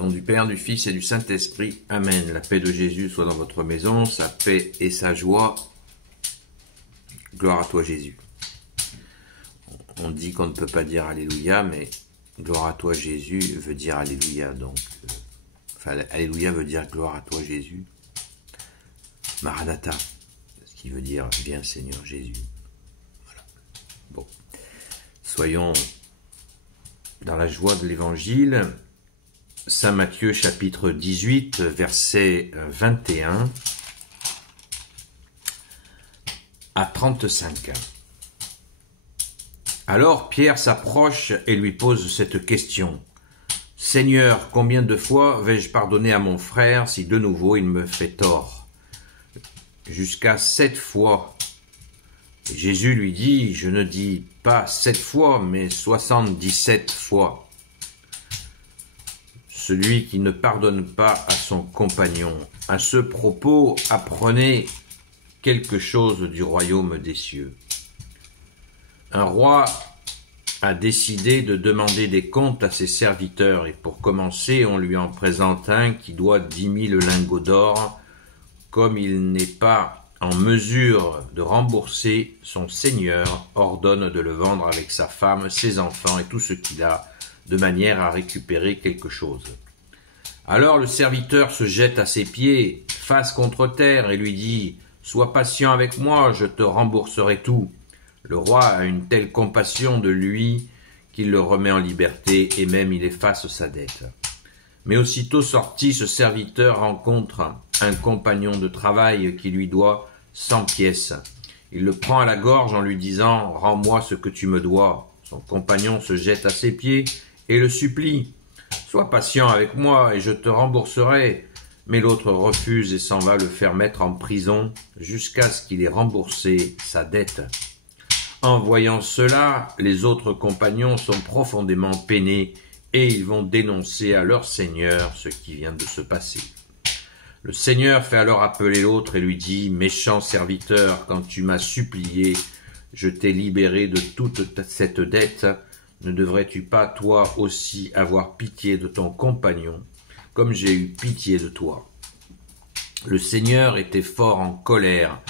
Au nom du Père, du Fils et du Saint-Esprit. Amen. La paix de Jésus soit dans votre maison, sa paix et sa joie. Gloire à toi, Jésus. On dit qu'on ne peut pas dire Alléluia, mais gloire à toi, Jésus veut dire Alléluia. Donc, Alléluia veut dire gloire à toi, Jésus. Maranatha, ce qui veut dire viens, Seigneur Jésus. Voilà. Bon. Soyons dans la joie de l'Évangile. Saint Matthieu chapitre 18, verset 21 à 35. Alors Pierre s'approche et lui pose cette question. « Seigneur, combien de fois vais-je pardonner à mon frère si de nouveau il me fait tort ?» Jusqu'à 7 fois. Et Jésus lui dit, je ne dis pas 7 fois, mais 77 fois. Celui qui ne pardonne pas à son compagnon. À ce propos, apprenez quelque chose du royaume des cieux. Un roi a décidé de demander des comptes à ses serviteurs, et pour commencer, on lui en présente un qui doit 10 000 lingots d'or. Comme il n'est pas en mesure de rembourser, son seigneur ordonne de le vendre avec sa femme, ses enfants et tout ce qu'il a, de manière à récupérer quelque chose. Alors le serviteur se jette à ses pieds, face contre terre, et lui dit « Sois patient avec moi, je te rembourserai tout ». Le roi a une telle compassion de lui qu'il le remet en liberté, et même il efface sa dette. Mais aussitôt sorti, ce serviteur rencontre un compagnon de travail qui lui doit 100 pièces. Il le prend à la gorge en lui disant « Rends-moi ce que tu me dois ». Son compagnon se jette à ses pieds et le supplie « Sois patient avec moi et je te rembourserai ». Mais l'autre refuse et s'en va le faire mettre en prison jusqu'à ce qu'il ait remboursé sa dette. En voyant cela, les autres compagnons sont profondément peinés et ils vont dénoncer à leur seigneur ce qui vient de se passer. Le seigneur fait alors appeler l'autre et lui dit « Méchant serviteur, quand tu m'as supplié, je t'ai libéré de toute cette dette. Ne devrais-tu pas toi aussi avoir pitié de ton compagnon, comme j'ai eu pitié de toi ?» Le Seigneur était fort en colère,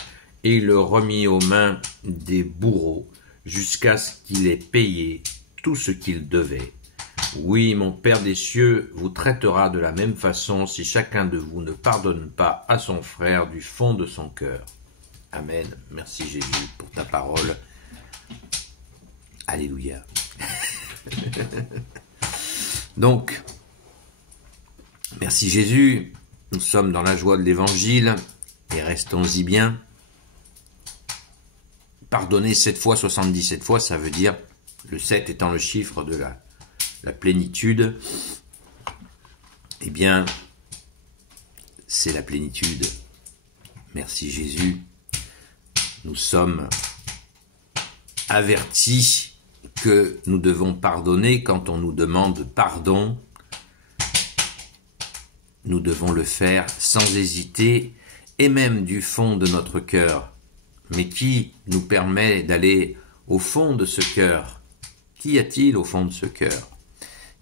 et il le remit aux mains des bourreaux, jusqu'à ce qu'il ait payé tout ce qu'il devait. Oui, mon Père des cieux vous traitera de la même façon si chacun de vous ne pardonne pas à son frère du fond de son cœur. Amen. Merci Jésus pour ta parole. Alléluia. Donc, merci Jésus, nous sommes dans la joie de l'Évangile et restons-y bien. Pardonner 7 fois, 77 fois, ça veut dire, le 7 étant le chiffre de la plénitude, eh bien, c'est la plénitude. Merci Jésus. Nous sommes avertis que nous devons pardonner quand on nous demande pardon. Nous devons le faire sans hésiter et même du fond de notre cœur. Mais qui nous permet d'aller au fond de ce cœur? Qu'y a-t-il au fond de ce cœur?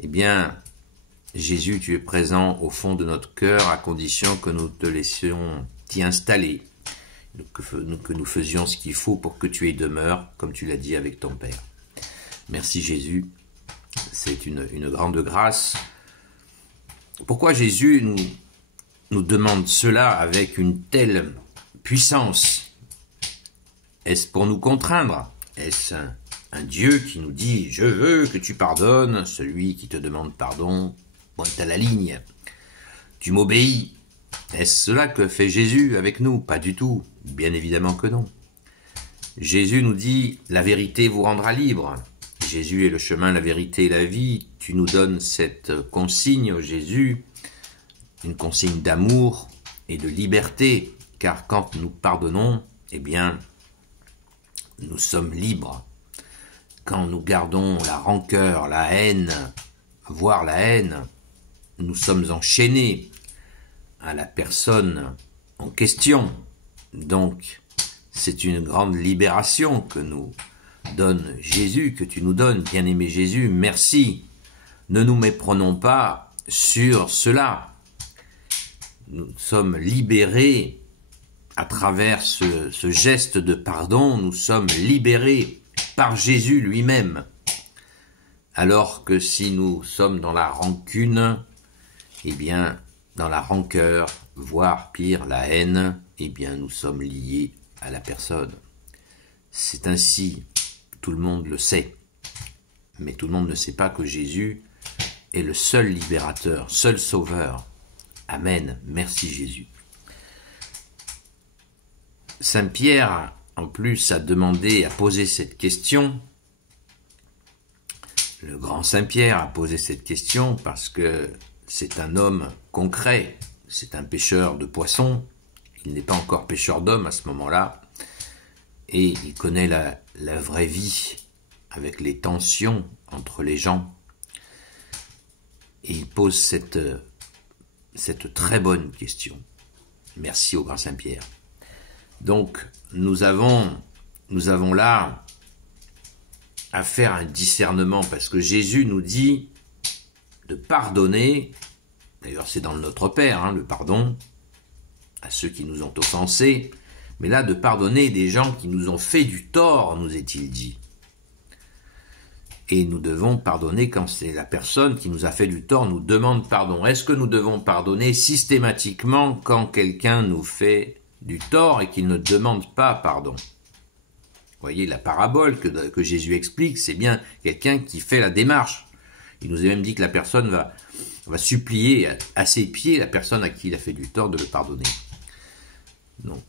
Eh bien, Jésus, tu es présent au fond de notre cœur à condition que nous te laissions t'y installer, que nous faisions ce qu'il faut pour que tu y demeures, comme tu l'as dit avec ton Père. Merci Jésus, c'est une grande grâce. Pourquoi Jésus nous demande cela avec une telle puissance? Est-ce pour nous contraindre? Est-ce un Dieu qui nous dit « Je veux que tu pardonnes, celui qui te demande pardon pointe à la ligne. Tu m'obéis. » Est-ce cela que fait Jésus avec nous? Pas du tout. Bien évidemment que non. Jésus nous dit « La vérité vous rendra libre. » Jésus est le chemin, la vérité et la vie. Tu nous donnes cette consigne, oh Jésus, une consigne d'amour et de liberté, car quand nous pardonnons, eh bien, nous sommes libres. Quand nous gardons la rancœur, la haine, voire la haine, nous sommes enchaînés à la personne en question. Donc, c'est une grande libération que nous donne Jésus, que tu nous donnes, bien-aimé Jésus. Merci. Ne nous méprenons pas. sur cela. Nous sommes libérés à travers ce geste de pardon, nous sommes libérés par Jésus lui-même. Alors que si nous sommes dans la rancune, eh bien, dans la rancœur, voire pire, la haine, eh bien, nous sommes liés à la personne. C'est ainsi, tout le monde le sait. Mais tout le monde ne sait pas que Jésus est le seul libérateur, seul sauveur. Amen. Merci Jésus. Saint Pierre, en plus, a demandé, a posé cette question. Le grand Saint Pierre a posé cette question parce que c'est un homme concret, c'est un pêcheur de poissons, il n'est pas encore pêcheur d'hommes à ce moment-là, et il connaît la vraie vie avec les tensions entre les gens. Et il pose cette très bonne question. Merci au grand Saint Pierre. Donc, nous avons là à faire un discernement, parce que Jésus nous dit de pardonner, d'ailleurs c'est dans le Notre Père, le pardon, à ceux qui nous ont offensés, mais là de pardonner des gens qui nous ont fait du tort, nous est-il dit. Et nous devons pardonner quand c'est la personne qui nous a fait du tort nous demande pardon. Est-ce que nous devons pardonner systématiquement quand quelqu'un nous fait du tort et qu'il ne demande pas pardon? Vous voyez, la parabole que Jésus explique, c'est bien quelqu'un qui fait la démarche. Il nous a même dit que la personne va supplier à ses pieds la personne à qui il a fait du tort de le pardonner. Donc,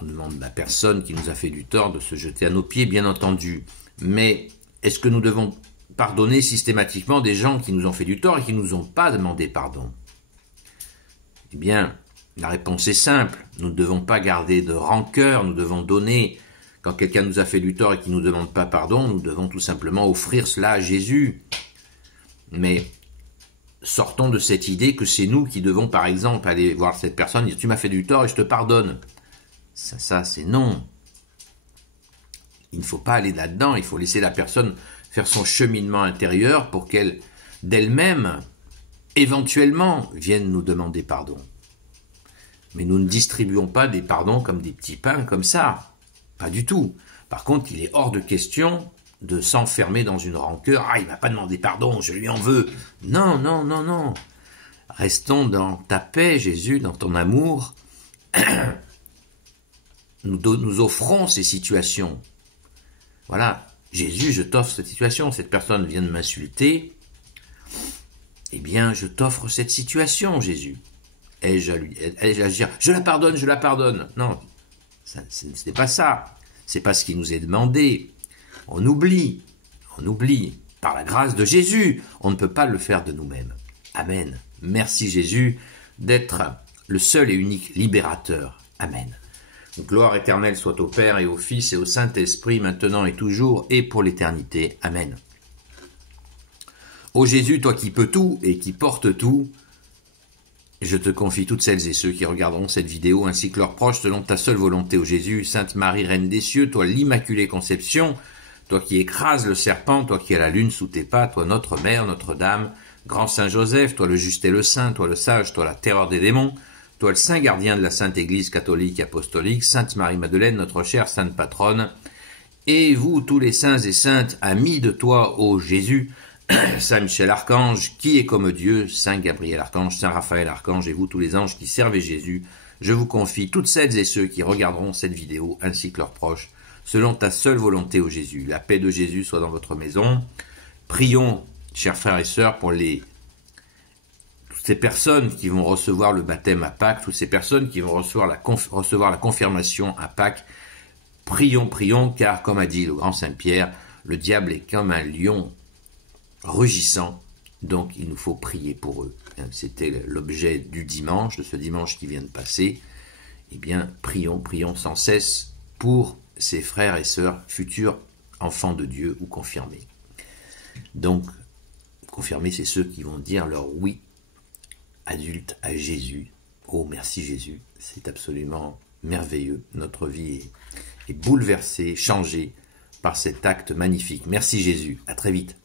on demande à la personne qui nous a fait du tort de se jeter à nos pieds, bien entendu. Mais est-ce que nous devons pardonner systématiquement des gens qui nous ont fait du tort et qui ne nous ont pas demandé pardon? Eh bien, la réponse est simple. Nous ne devons pas garder de rancœur, nous devons donner. Quand quelqu'un nous a fait du tort et qui ne nous demande pas pardon, nous devons tout simplement offrir cela à Jésus. Mais sortons de cette idée que c'est nous qui devons, par exemple, aller voir cette personne et dire « Tu m'as fait du tort et je te pardonne ». Ça, c'est non. Il ne faut pas aller là-dedans, il faut laisser la personne faire son cheminement intérieur pour qu'elle, d'elle-même, éventuellement, vienne nous demander pardon. Mais nous ne distribuons pas des pardons comme des petits pains, comme ça. Pas du tout. Par contre, il est hors de question de s'enfermer dans une rancœur. Ah, il m'a pas demandé pardon, je lui en veux. Non, non, non, non. Restons dans ta paix, Jésus, dans ton amour. Nous offrons ces situations. Voilà. Jésus, je t'offre cette situation. Cette personne vient de m'insulter. Eh bien, je t'offre cette situation, Jésus. Ai-je à dire, je la pardonne. Non. Ce n'est pas ça. C'est pas ce qui nous est demandé. On oublie. Par la grâce de Jésus, on ne peut pas le faire de nous-mêmes. Amen. Merci Jésus d'être le seul et unique libérateur. Amen. Gloire éternelle soit au Père et au Fils et au Saint-Esprit, maintenant et toujours et pour l'éternité. Amen. Ô Jésus, toi qui peux tout et qui portes tout, je te confie toutes celles et ceux qui regarderont cette vidéo ainsi que leurs proches selon ta seule volonté, ô Jésus, Sainte Marie, Reine des cieux, toi l'Immaculée Conception, toi qui écrases le serpent, toi qui as la lune sous tes pas, toi notre Mère, Notre-Dame, Grand Saint Joseph, toi le juste et le saint, toi le sage, toi la terreur des démons, toi le saint gardien de la Sainte Église catholique et apostolique, Sainte Marie-Madeleine, notre chère Sainte Patronne, et vous tous les saints et saintes, amis de toi, ô Jésus, Saint Michel Archange, qui est comme Dieu, Saint Gabriel Archange, Saint Raphaël Archange, et vous tous les anges qui servez Jésus, je vous confie toutes celles et ceux qui regarderont cette vidéo, ainsi que leurs proches, selon ta seule volonté, ô Jésus. La paix de Jésus soit dans votre maison. Prions, chers frères et sœurs, pour toutes ces personnes qui vont recevoir le baptême à Pâques, toutes ces personnes qui vont recevoir la confirmation à Pâques. Prions, car, comme a dit le grand Saint Pierre, le diable est comme un lion rugissant, donc il nous faut prier pour eux. C'était l'objet du dimanche, de ce dimanche qui vient de passer. Eh bien, prions sans cesse pour ces frères et sœurs futurs enfants de Dieu ou confirmés. Donc, confirmés, c'est ceux qui vont dire leur oui adulte à Jésus. Oh, merci Jésus, c'est absolument merveilleux. Notre vie est bouleversée, changée par cet acte magnifique. Merci Jésus, à très vite.